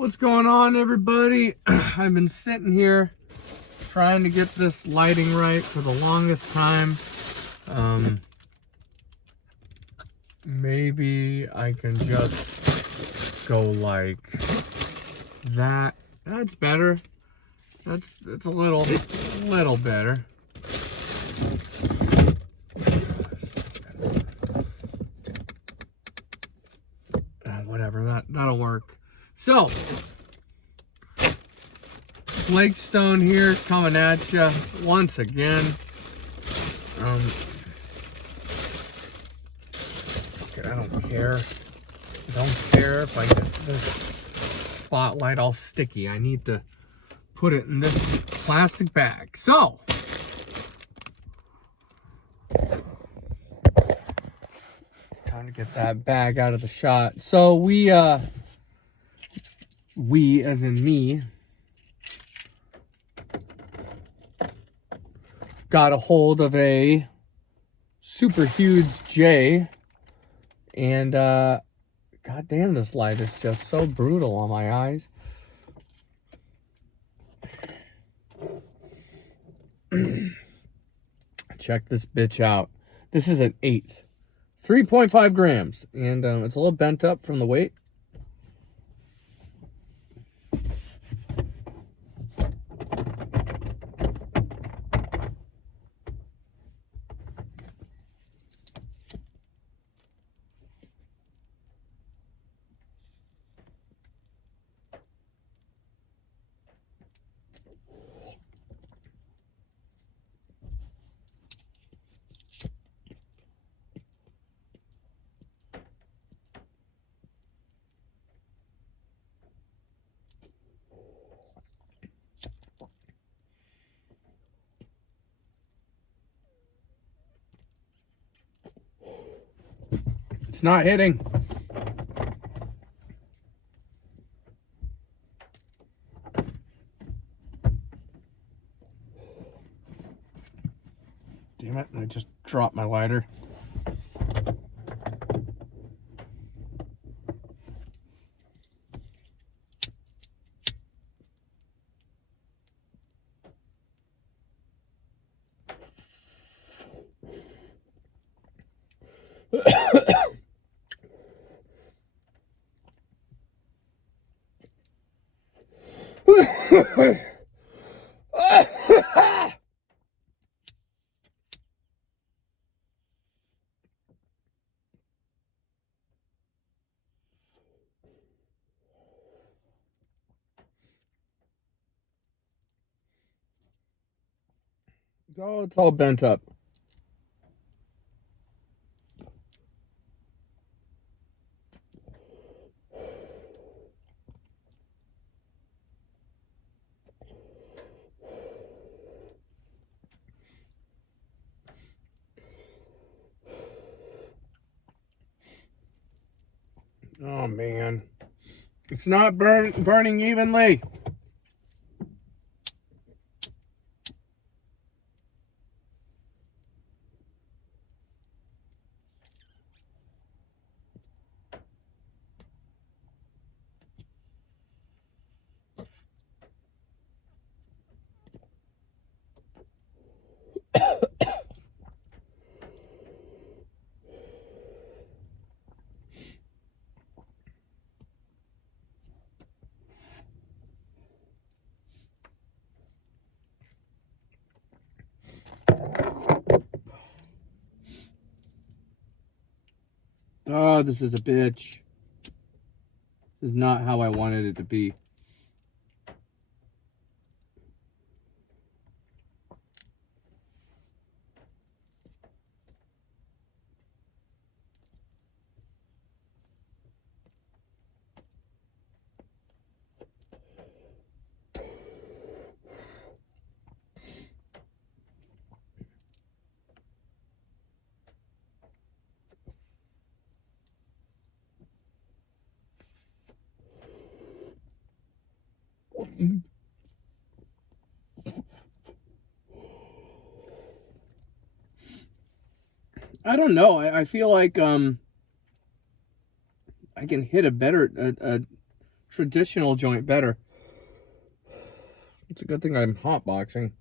What's going on, everybody? I've been sitting here trying to get this lighting right for the longest time. Maybe I can just go like that. That's better. That's a little better. Whatever, that'll work. So, Blake Stone here coming at you once again. I don't care. I don't care if I get this spotlight all sticky. I need to put it in this plastic bag. So, time to get that bag out of the shot. So we as in me, got a hold of a super huge J, and god damn, this light is just so brutal on my eyes. Check this bitch out. This is an 8th, 3.5 grams, and it's a little bent up from the weight. It's not hitting. Damn it, I just dropped my lighter. Oh, it's all bent up. Oh man, it's not burning evenly. Oh, this is a bitch. This is not how I wanted it to be. I don't know. I feel like I can hit a better traditional joint better. It's a good thing I'm hotboxing.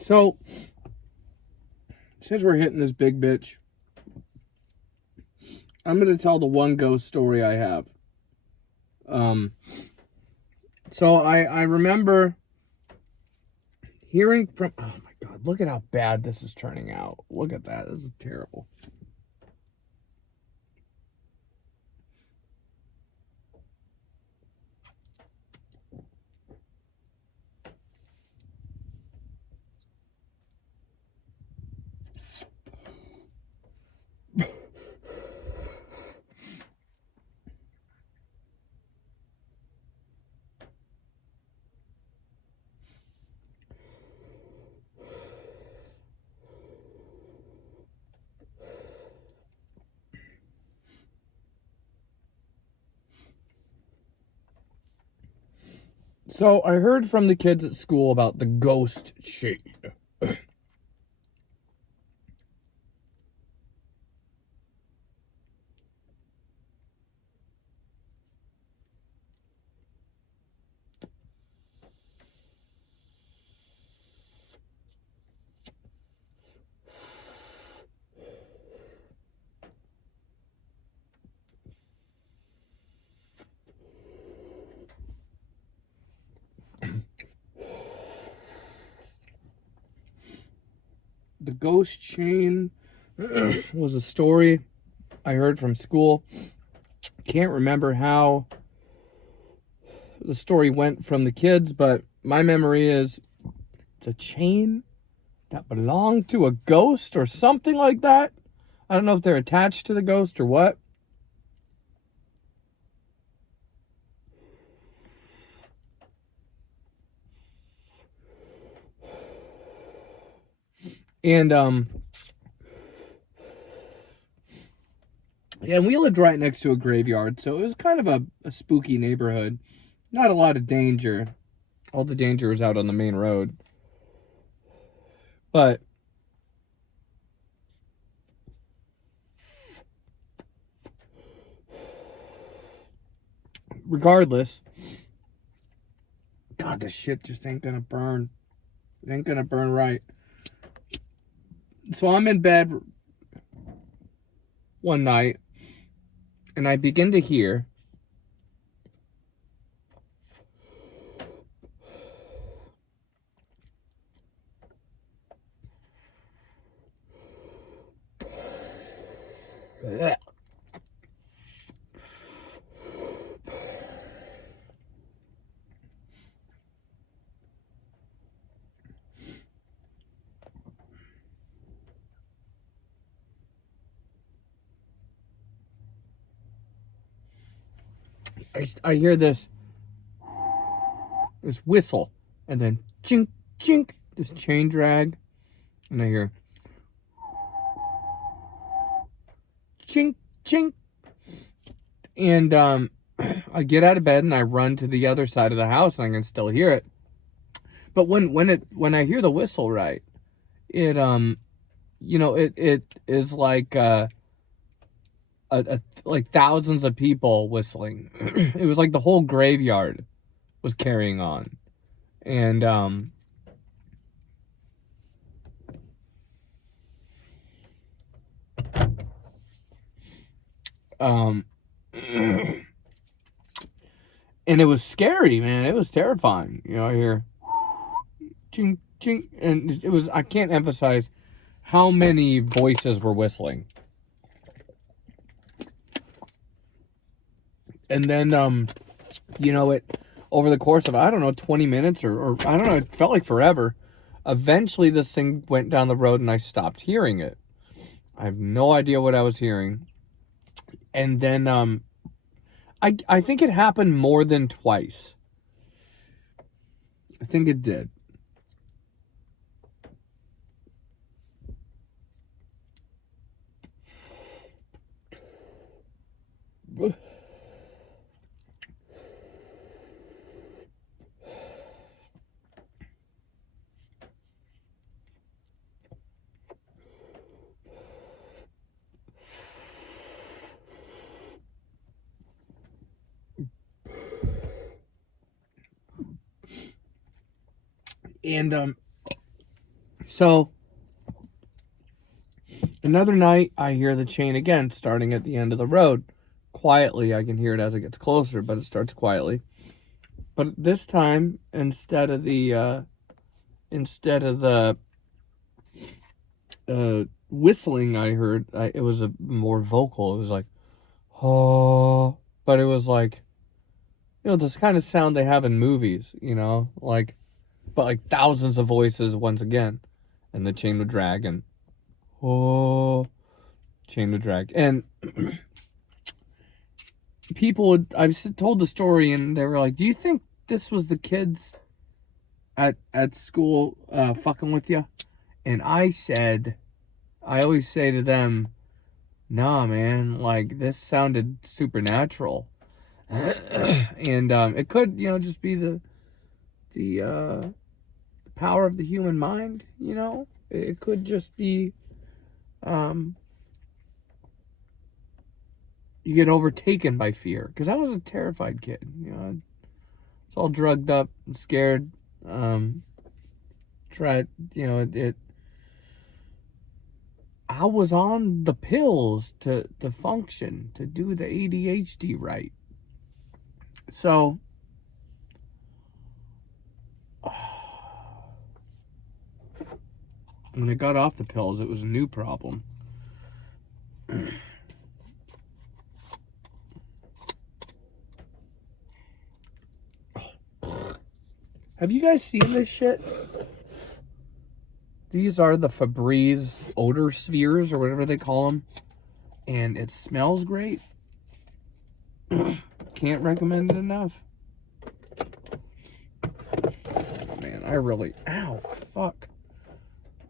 So, since we're hitting this big bitch, I'm going to tell the one ghost story I have. So I remember hearing from, oh my God, look at how bad this is turning out. Look at that. This is terrible. So I heard from the kids at school about the ghost shade. The ghost chain was a story I heard from school. Can't remember how the story went from the kids, but my memory is it's a chain that belonged to a ghost or something like that. I don't know if they're attached to the ghost or what. And yeah, and we lived right next to a graveyard, so it was kind of a spooky neighborhood. Not a lot of danger. All the danger was out on the main road. But regardless, God, this shit just ain't gonna burn. It ain't gonna burn right. So I'm in bed one night, and I begin to hear I hear this whistle, and then chink, chink, this chain drag, and I hear chink, chink, and I get out of bed and I run to the other side of the house, and I can still hear it. But when I hear the whistle, right, it it is like like thousands of people whistling. It was like the whole graveyard was carrying on. And and it was scary, man. It was terrifying. I hear ching ching, and it was, I can't emphasize how many voices were whistling. And then, it over the course of, I don't know, 20 minutes or I don't know, it felt like forever. Eventually, this thing went down the road and I stopped hearing it. I have no idea what I was hearing. And then, I think it happened more than twice. I think it did. And so another night, I hear the chain again, starting at the end of the road. Quietly, I can hear it as it gets closer, but it starts quietly. But this time, instead of the whistling I heard, it was a more vocal. It was like, oh, but it was like, this kind of sound they have in movies, like, but like thousands of voices once again, and the chain would drag, and oh, chain would drag, and I've told the story, and they were like, "Do you think this was the kids at school fucking with you?" And I always say to them, "Nah, man, like this sounded supernatural." And it could, just be the power of the human mind. It could just be you get overtaken by fear. Because I was a terrified kid. I was all drugged up, and scared. Tried, I was on the pills to function, to do the ADHD right. So, when I got off the pills, it was a new problem. Have you guys seen this shit? These are the Febreze odor spheres, or whatever they call them. And it smells great. Can't recommend it enough. Man, ow, fuck.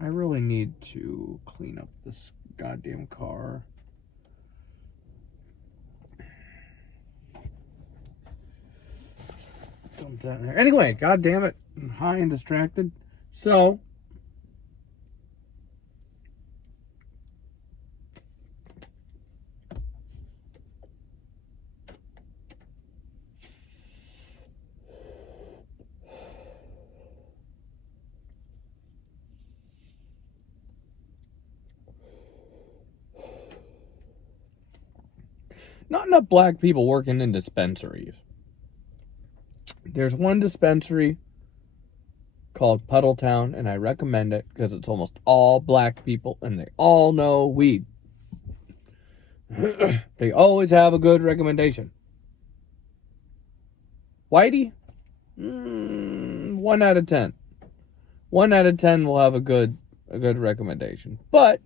I really need to clean up this goddamn car. Dump that in there. Anyway, god damn it. I'm high and distracted. So, not enough black people working in dispensaries. There's one dispensary called Puddletown, and I recommend it because it's almost all black people and they all know weed. They always have a good recommendation. Whitey? 1 out of 10. 1 out of 10 will have a good recommendation. But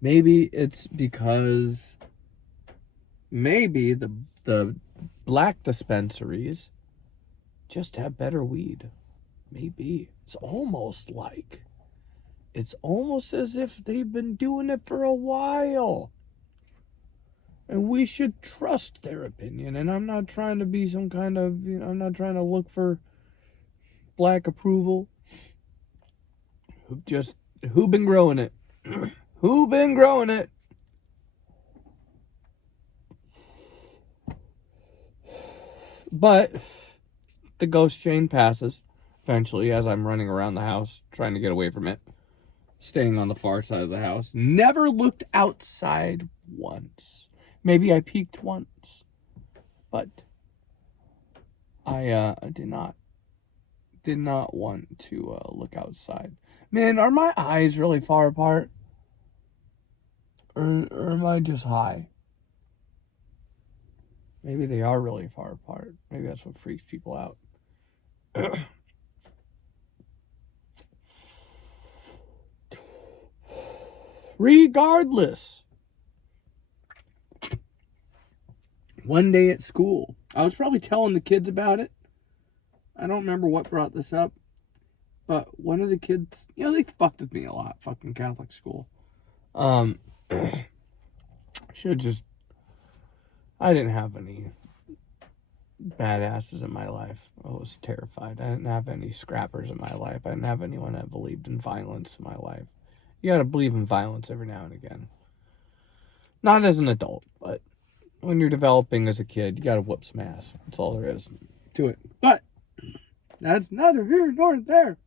maybe it's because maybe the black dispensaries just have better weed. Maybe. It's almost as if they've been doing it for a while. And we should trust their opinion. And I'm not trying to be some kind of, I'm not trying to look for black approval. Who been growing it? Who been growing it? But the ghost chain passes eventually as I'm running around the house trying to get away from it. Staying on the far side of the house. Never looked outside once. Maybe I peeked once. But I did not want to look outside. Man, are my eyes really far apart? Or am I just high? Maybe they are really far apart. Maybe that's what freaks people out. Regardless, one day at school, I was probably telling the kids about it. I don't remember what brought this up, but one of the kids, they fucked with me a lot, fucking Catholic school. I didn't have any badasses in my life. I was terrified. I didn't have any scrappers in my life. I didn't have anyone that believed in violence in my life. You gotta believe in violence every now and again. Not as an adult, but when you're developing as a kid, you gotta whoop some ass. That's all there is to it. But that's neither here nor there.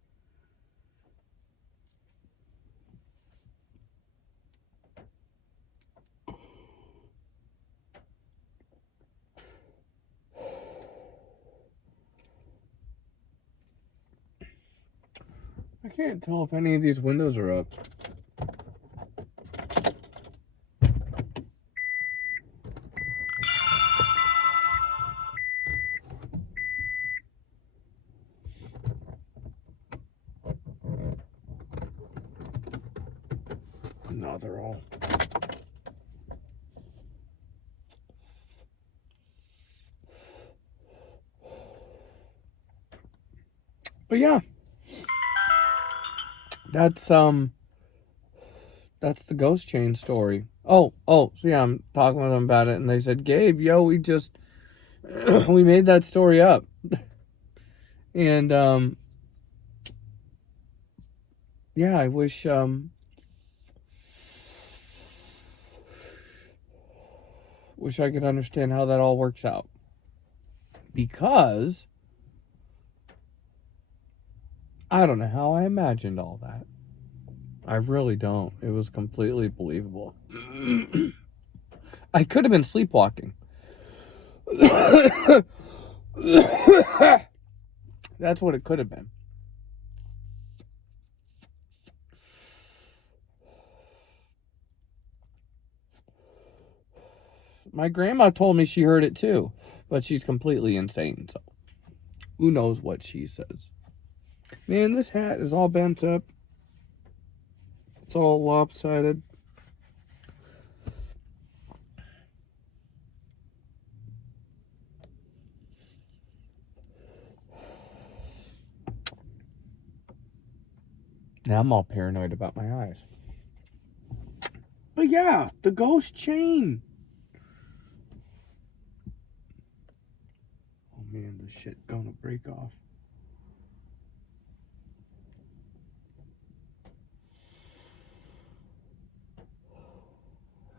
I can't tell if any of these windows are up. No, they're all. But yeah. That's the ghost chain story. So yeah, I'm talking with them about it, and they said, Gabe, we just we made that story up. And yeah, I wish I could understand how that all works out. Because I don't know how I imagined all that. I really don't. It was completely believable. I could have been sleepwalking. That's what it could have been. My grandma told me she heard it too, but she's completely insane, so who knows what she says. Man, this hat is all bent up. It's all lopsided. Now I'm all paranoid about my eyes. But yeah, the ghost chain. Oh man, this shit gonna break off.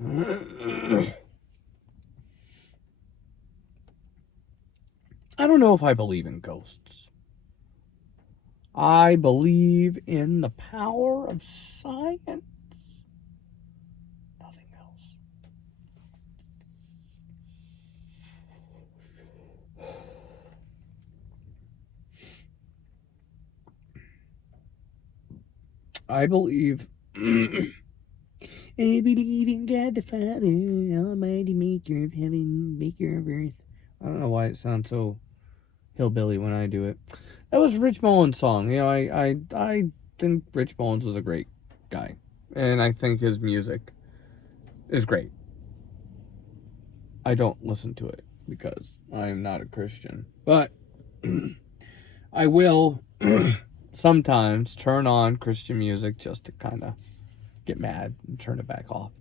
I don't know if I believe in ghosts. I believe in the power of science. Nothing else. I believe I believe in God the Father, Almighty Maker of heaven, Maker of earth. I don't know why it sounds so hillbilly when I do it. That was Rich Mullins' song. I think Rich Mullins was a great guy, and I think his music is great. I don't listen to it because I am not a Christian, but I will sometimes turn on Christian music just to kind of get mad and turn it back off.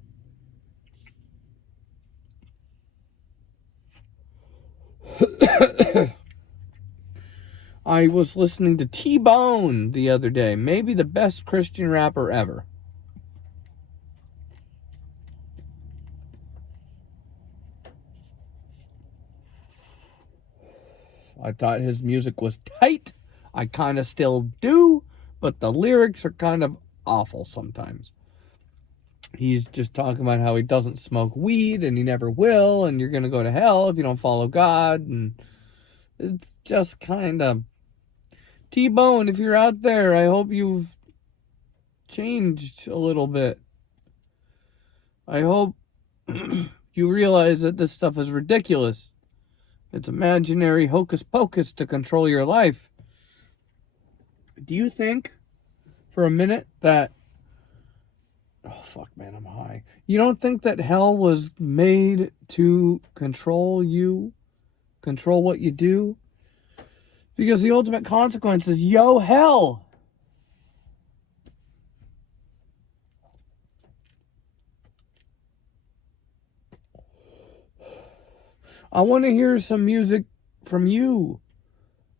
I was listening to T-Bone the other day, maybe the best Christian rapper ever. I thought his music was tight. I kind of still do, but the lyrics are kind of awful sometimes. He's just talking about how he doesn't smoke weed and he never will, and you're going to go to hell if you don't follow God. And it's just kind of... T-Bone, if you're out there, I hope you've changed a little bit. I hope you realize that this stuff is ridiculous. It's imaginary hocus pocus to control your life. Do you think for a minute that... Oh, fuck, man, I'm high. You don't think that hell was made to control you? Control what you do? Because the ultimate consequence is, yo, hell! I want to hear some music from you.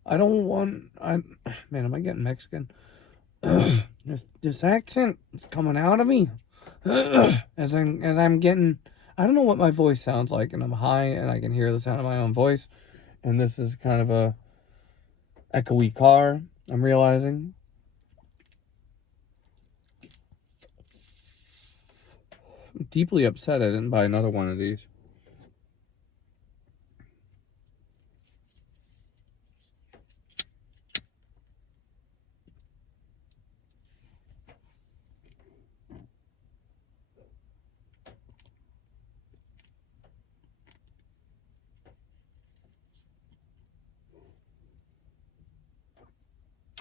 I don't want... Man, am I getting Mexican? This accent is coming out of me. as I'm getting... I don't know what my voice sounds like, and I'm high, and I can hear the sound of my own voice. And this is kind of a echoey car, I'm realizing. I'm deeply upset I didn't buy another one of these.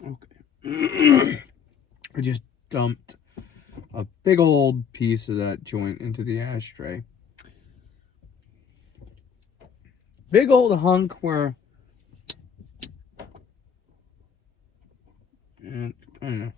Okay. I just dumped a big old piece of that joint into the ashtray. Big old hunk where... I don't know.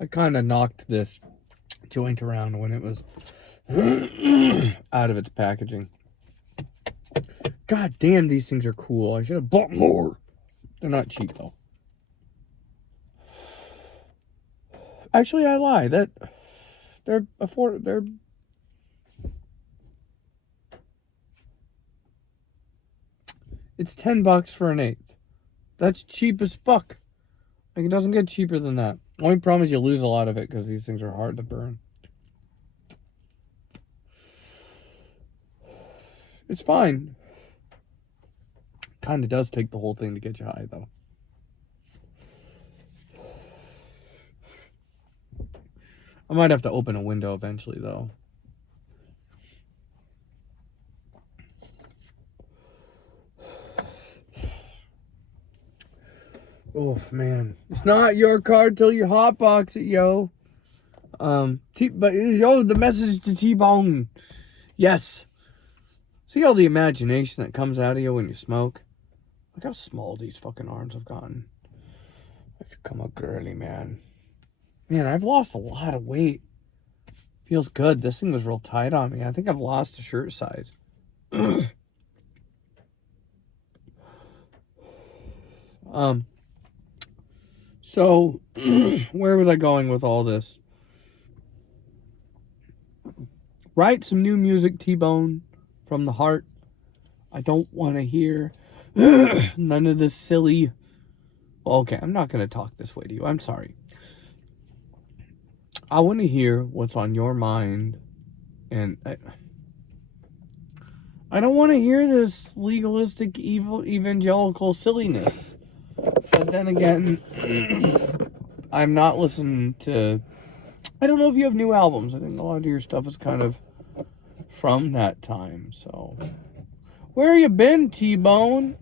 I kind of knocked this joint around when it was out of its packaging. God damn, these things are cool. I should have bought more. They're not cheap, though. Actually, I lie. They're affordable. It's $10 for an eighth. That's cheap as fuck. Like, it doesn't get cheaper than that. Only problem is you lose a lot of it because these things are hard to burn. It's fine. Kind of does take the whole thing to get you high, though. I might have to open a window eventually, though. Oh, man. It's not your card till you hotbox it, yo. The message to T-Bone. Yes. See all the imagination that comes out of you when you smoke? Look how small these fucking arms have gotten. I've become a girly man. Man, I've lost a lot of weight. Feels good. This thing was real tight on me. I think I've lost a shirt size. So, where was I going with all this? Write some new music, T-Bone, from the heart. I don't want to hear none of this silly... Well, okay, I'm not going to talk this way to you. I'm sorry. I want to hear what's on your mind. And I don't want to hear this legalistic, evil, evangelical silliness. But then again, I'm not listening to... I don't know if you have new albums. I think a lot of your stuff is kind of from that time. So, where you been, T-Bone?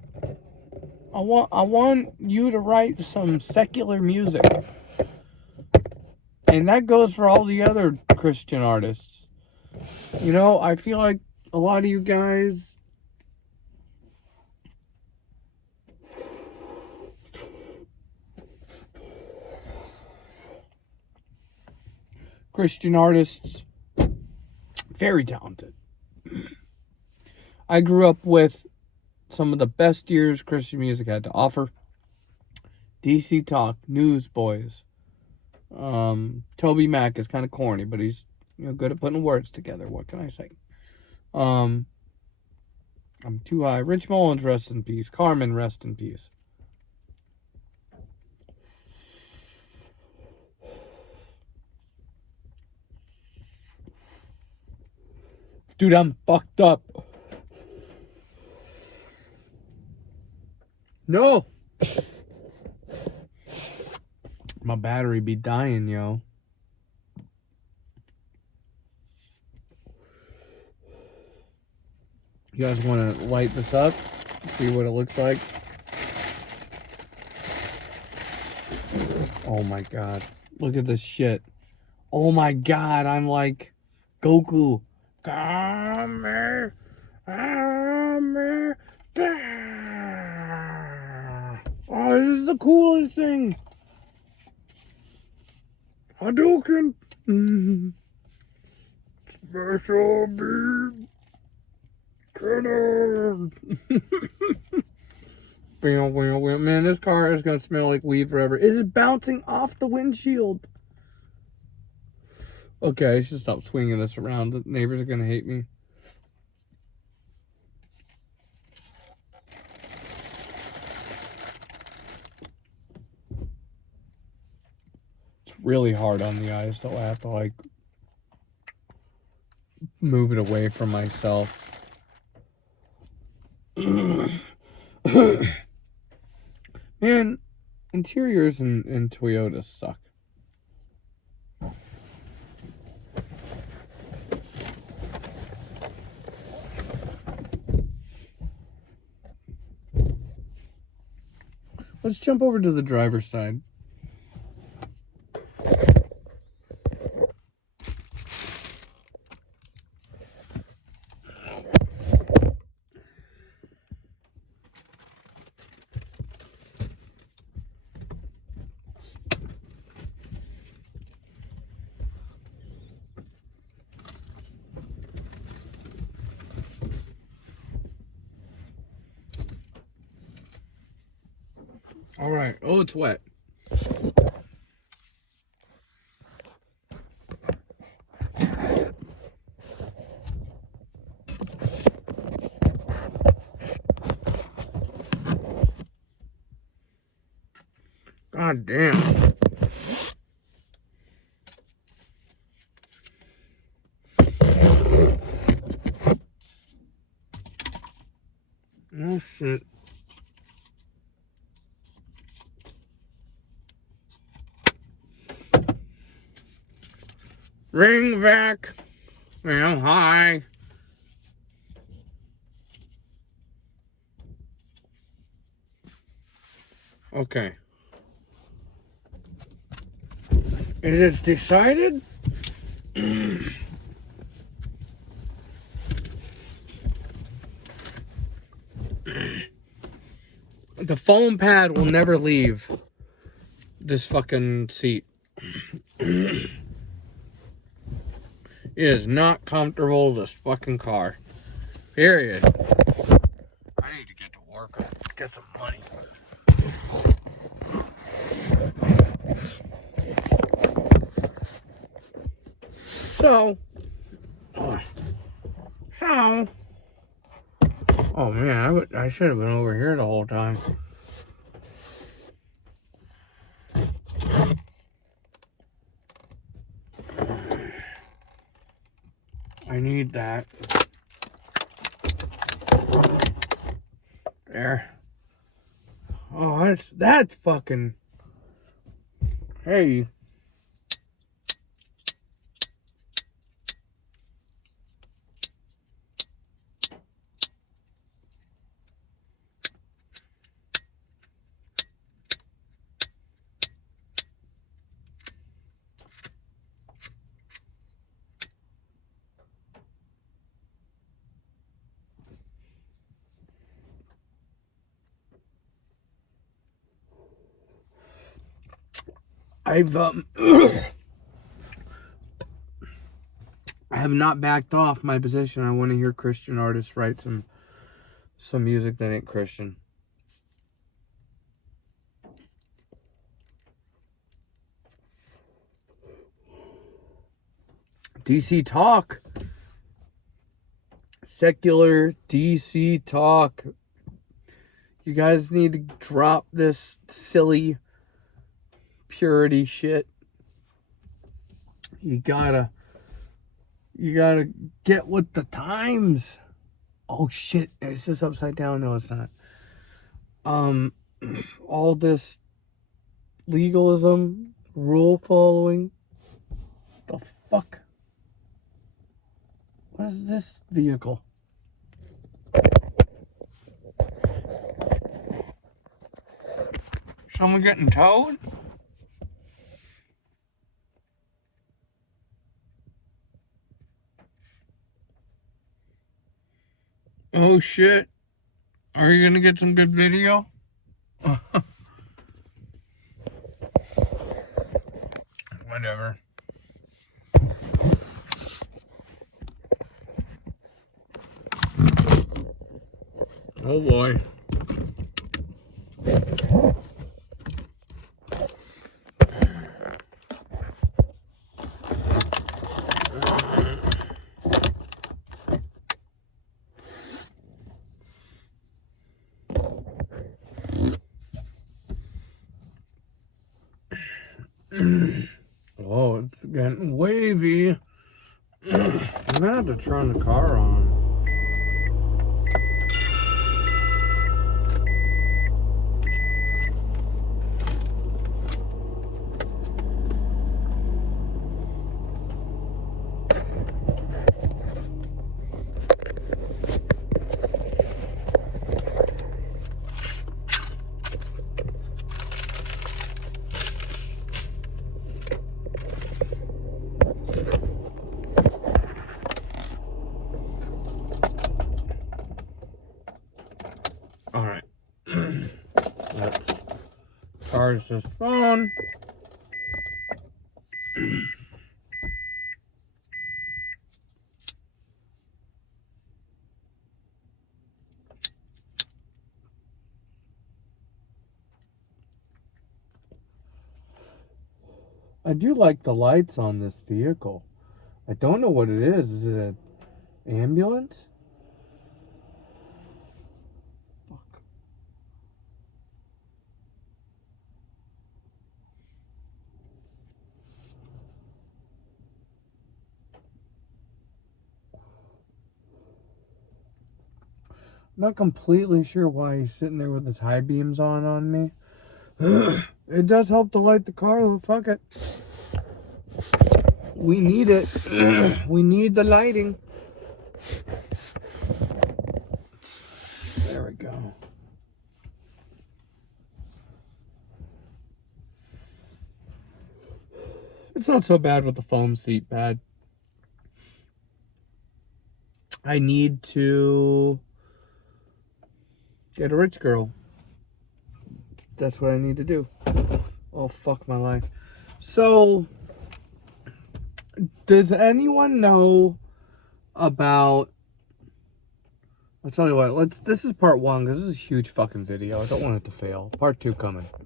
I want you to write some secular music. And that goes for all the other Christian artists. You know, I feel like a lot of you guys... Christian artists, very talented. I grew up with some of the best years Christian music had to offer. DC Talk, Newsboys. Toby Mac is kind of corny, but he's good at putting words together. What can I say? I'm too high. Rich Mullins, rest in peace. Carmen, rest in peace. Dude, I'm fucked up. No. My battery be dying, yo. You guys want to light this up? See what it looks like? Oh my god. Look at this shit. Oh my god, I'm like Goku. Come here. Come here. Oh, this is the coolest thing. Hadouken. Special beam. Cannon. Man, this car is going to smell like weed forever. It is bouncing off the windshield. Okay, I should stop swinging this around. The neighbors are going to hate me. It's really hard on the eyes, so I have to, like, move it away from myself. Man, interiors in Toyota suck. Let's jump over to the driver's side. All right. Oh, it's wet. God damn. Oh, shit. Ring back. Well, hi. Okay. It is decided. The foam pad will never leave this fucking seat. It is not comfortable, this fucking car. Period. I need to get to work. Get some money. So. Oh man, I should have been over here the whole time. I need that. There. Oh, that's fucking. Hey. I have not backed off my position. I want to hear Christian artists write some music that ain't Christian. DC talk. Secular DC talk. You guys need to drop this silly purity shit. You gotta You gotta get with the times. Oh shit, is this upside down? No, it's not. All this legalism, rule following. The fuck? What is this vehicle? Someone getting towed? Oh shit. Are you gonna get some good video? Whatever. Oh boy. Oh, it's getting wavy. I'm gonna have to turn the car on. Alright. Let's charge this phone. I do like the lights on this vehicle. I don't know what it is. Is it an ambulance? Fuck. I'm not completely sure why he's sitting there with his high beams on me. It does help to light the car, though. Fuck it. We need it. We need the lighting. There we go. It's not so bad with the foam seat pad. I need to get a rich girl. That's what I need to do. Oh, fuck my life. So, does anyone know about... I'll tell you what, this is part one, because this is a huge fucking video. I don't want it to fail. Part two coming.